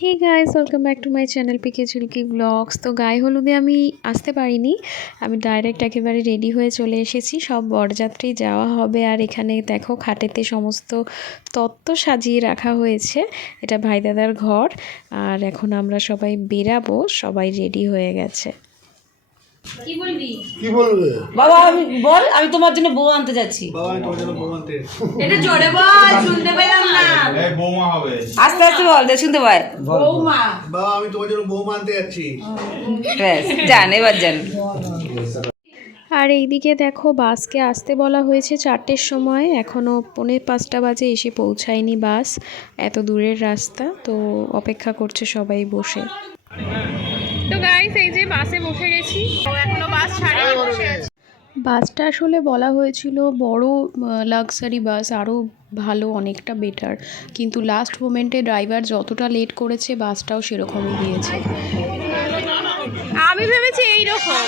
Hey guys, welcome back to my channel PK Jhulki vlogs. তো গায়ে হলুদে আমি আসতে পারিনি, আমি ডাইরেক্ট একেবারে রেডি হয়ে চলে এসেছি। সব বরযাত্রী যাওয়া হবে। আর এখানে দেখো খাটেতে সমস্ত তত্ত্ব সাজিয়ে রাখা হয়েছে। এটা ভাই দাদার ঘর। আর এখন আমরা সবাই বেরাবো, সবাই রেডি হয়ে গেছে। কি বলবি? কি বলবে বাবা আমি বল, আমি তোমার জন্য বউ আনতে যাচ্ছি। বাবা আমি তোমার জন্য বউ আনতে এটা জোরে বল, শুনতে পেলাম না। এই বৌমা হবে। আস্তে আস্তে বল, দে শুনতে পাই। বৌমা। বাবা আমি তোমার জন্য বউ আনতে যাচ্ছি। ব্যাস জান, এবার জান। আর এইদিকে দেখো বাসকে আসতে বলা হয়েছে 4টের সময়, এখনও 4:45 বাজে, এসে পৌঁছায়নি বাস। এত দূরের রাস্তা, তো অপেক্ষা করছে সবাই বসে। তো গাইস এই যে বাসে বসে গেছি, এখনো বাস ছাড়েনি, বসে আছি। বাসটা আসলে বলা হয়েছিল বড় লাক্সারি বাস, আরও ভালো, অনেকটা বেটার, কিন্তু লাস্ট মোমেন্টে ড্রাইভার যতটা লেট করেছে বাসটাও সেরকমই দিয়েছে। আমি ভেবেছি এইরকম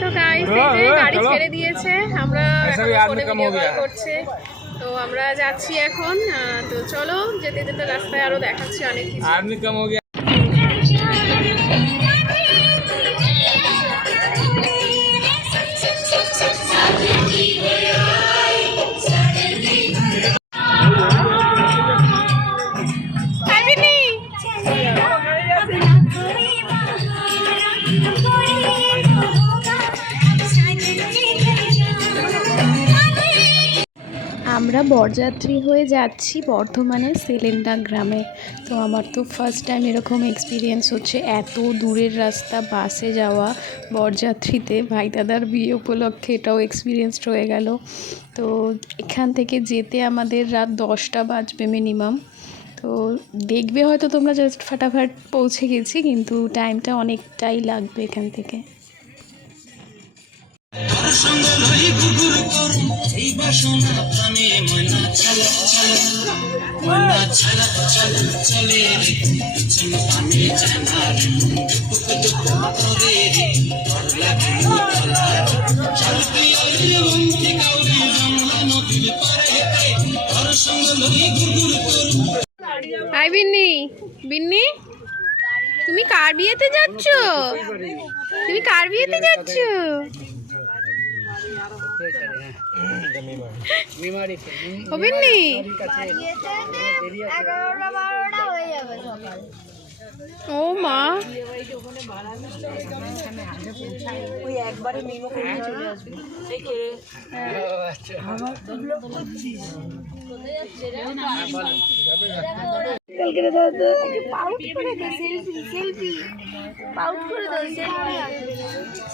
তো গাইস এই যে গাড়ি ছেড়ে দিয়েছে, আমরা ফোনে ভিডিও কল করছে। তো আমরা যাচ্ছি এখন। তো চলো, যেতে যেতে রাস্তায় আরো দেখাচ্ছি অনেক কিছু। আমরা বরযাত্রী হয়ে যাচ্ছি বর্ধমানের সেলেন্ডা গ্রামে। তো আমার তো ফার্স্ট টাইম এরকম এক্সপিরিয়েন্স হচ্ছে, এত দূরের রাস্তা বাসে যাওয়া বরযাত্রীতে। ভাই দাদার বিয়ে উপলক্ষে এটাও এক্সপিরিয়েন্স হয়ে গেল। তো এখান থেকে যেতে আমাদের রাত 10টা বাজবে মিনিমাম। তো দেখবে হয়তো তোমরা জাস্ট ফাটাফাট পৌঁছে গেছি, কিন্তু টাইমটা অনেকটাই লাগবে এখান থেকে। হাই বিন্নি, বিন্নি তুমি কার বিয়েতে যাচ্ছ? তুমি কার বিয়েতে যাচ্ছ? ও বিন্নি, ও মা,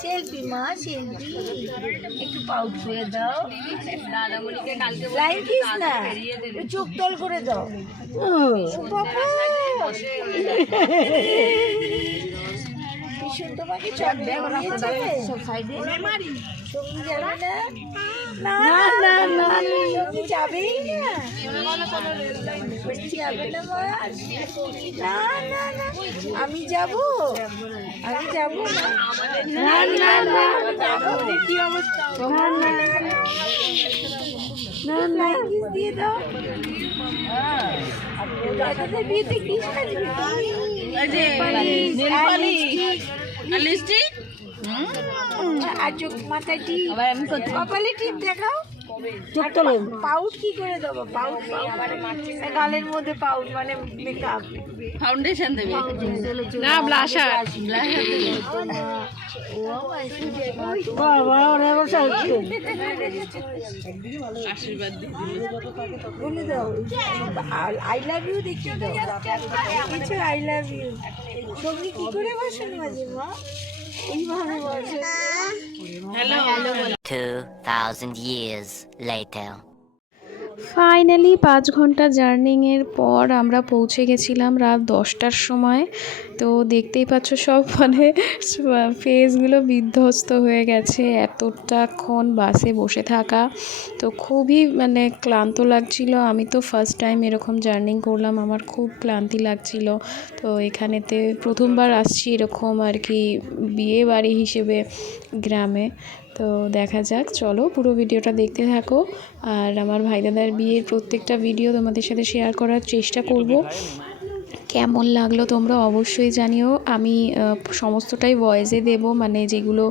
সেলফি মা, সেলফি একটু পাউট করে দাও। লাইন দিস না, চোখ তল করে দাও। ভীষণ তোমাকে চট সব সাইডে সঙ্গী যাবে না, না না না সঙ্গী যাবেই না, যাবে না মা, না না না আমি যাবো, আমি যাবো না, না না না কি অবস্থা, না না না না কিস দিয়ে দাও। দাদাদের বিয়েতে কি সাজবি? আর চোখ মাথায় টিপ, কপালে টিপ দেখাও। পাউট কি করে দেবো? পাউট গালের মধ্যে পাউট মানে মেকআপ, ফাউন্ডেশন দেবে না ব্লাশার। বাবা ওরা বসে আশীর্বাদ দিয়ে বলে দাও আই লাভ ইউ, দেখিয়ে দাও কিছু আই লাভ ইউ। সঙ্গী কি করে বসেন মাঝে মা? এইভাবে বসে। 2000 years later. ফাইনালি 5 ঘন্টা জার্নিংয়ের পর আমরা পৌঁছে গেছিলাম রাত 10টার সময়। তো দেখতেই পাচ্ছ সব মানে ফেসগুলো বিধ্বস্ত হয়ে গেছে এতটাক্ষণ বাসে বসে থাকা। তো খুবই মানে ক্লান্ত লাগছিল। আমি তো ফার্স্ট টাইম এরকম জার্নি করলাম, আমার খুব ক্লান্তি লাগছিল। তো এখানেতে প্রথমবার আসছি এরকম আর কি বিয়ে বাড়ি হিসেবে গ্রামে। তো দেখা যাক, চলো পুরো ভিডিওটা দেখতে থাকো। আর আমার ভাই দাদার বিয়ের প্রত্যেকটা ভিডিও তোমাদের সাথে শেয়ার করার চেষ্টা করব। কেমন লাগলো তোমরা অবশ্যই জানিও। আমি সমস্তটাই ভয়েসে দেবো, মানে যেগুলো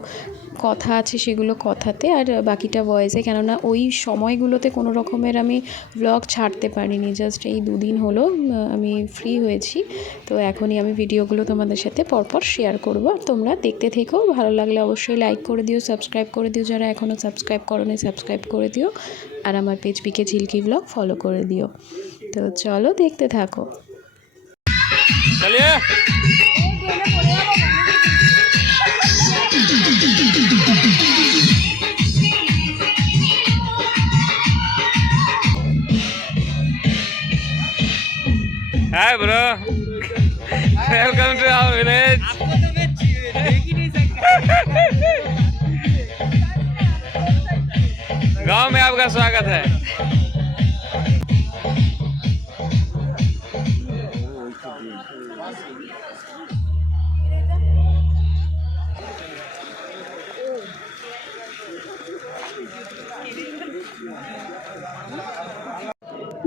কথা আছে সেগুলো কথাতে, আর বাকিটা ভয়েসে, কেননা ওই সময়গুলোতে কোনো রকমের আমি ব্লগ ছাড়তে পারিনি। জাস্ট এই 2 দিন হলো আমি ফ্রি হয়েছি। তো এখনই আমি ভিডিওগুলো তোমাদের সাথে পরপর শেয়ার করব। আর তোমরা দেখতে থেকো, ভালো লাগলে অবশ্যই লাইক করে দিও, সাবস্ক্রাইব করে দিও, যারা এখনও সাবস্ক্রাইব করোনি সাবস্ক্রাইব করে দিও, আর আমার page PK Jhilki blog follow করে দিও। তো চলো দেখতে থাকো। चलिए hi bro, welcome to our village. गांव में आपका स्वागत है।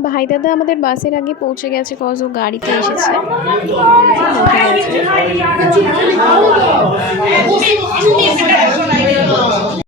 ভাই দাদা আমাদের বাসের আগে পৌঁছে গেছে, কজ ও গাড়িতে এসেছে। উঠে গেছে।